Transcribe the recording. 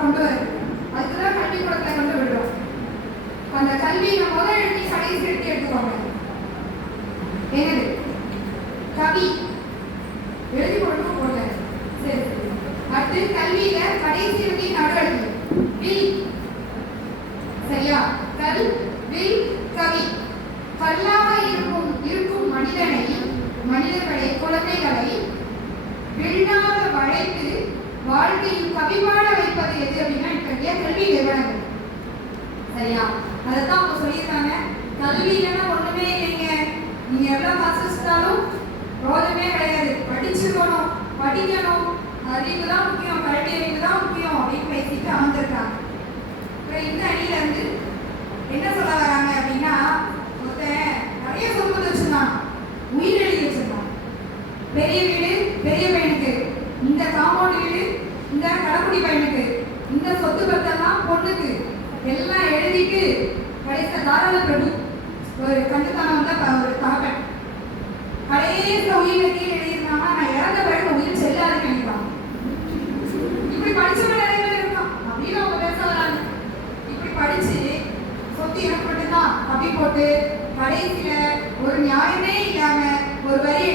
கொண்டு வருது. அதுக்குதான் பள்ளிக்கூடத்தை கொண்டு விடுறோம். அந்த கல்வியில முதல் எழுதி கடைசி எழுதி எடுத்துக்கோங்க. என்னது? கவி எழுதி போடணும் போடல. சரி, அடுத்து கல்வியில கடைசி எழுதி நடு எழுதி வில். சரியா? கல் வில் கவி. கல்லாக இருக்கும் மனிதர்களை குழந்தைகளை விழாத வளைத்து வாழ்க்கையில் கவிவாழ வைப்பது எது அப்படின்னா இத்தகைய கல்வி நிறுவனங்கள். சரியா? அதைத்தான் அவங்க சொல்லியிருக்காங்க. கல்வி இல்லைன்னா ஒண்ணுமே இல்லைங்க. நீங்க எவ்வளவு வாசிச்சாலும் ரோதமே கிடையாது. படிச்சுக்கணும், படிக்கணும், அறிவு தான் முக்கியம், கல்வி அறிவு தான் முக்கியம் அப்படின்னு பேசிட்டு அமர்ந்திருக்காங்க. இந்த அணியில இருந்து என்ன சொல்ல வராங்க அப்படின்னா, நிறைய சொத்து வச்சிருந்தான், உயிர் எழுதி வச்சிருந்தான். பெரிய வீடு பெரிய பையனுக்கு, இந்த காம்பவுண்ட் வீடு இந்த கடக்குடி பையனுக்கு, இந்த சொத்து பத்தெல்லாம் பொண்ணுக்கு எல்லாம் எழுதிட்டு கடைசி தாராள பிரபு ஒரு கண்டுத்தானம் வந்த ஒரு தகவல் கடைசியில் உயிர் கீழே எழுதியிருந்தாங்கன்னா நான் இறந்த பிறகு உயிர் செல்லாதுன்னு நினைப்பாங்க. இப்படி படிச்சவங்க நிறைய பேர் இருக்கான் அப்படின்னு அவங்க பேச வராங்க. இப்படி படிச்சு சொத்து எனக்கு மட்டும்தான் அப்படி போட்டு கடைசியில ஒரு நியாயமே இல்லாம ஒரு வரி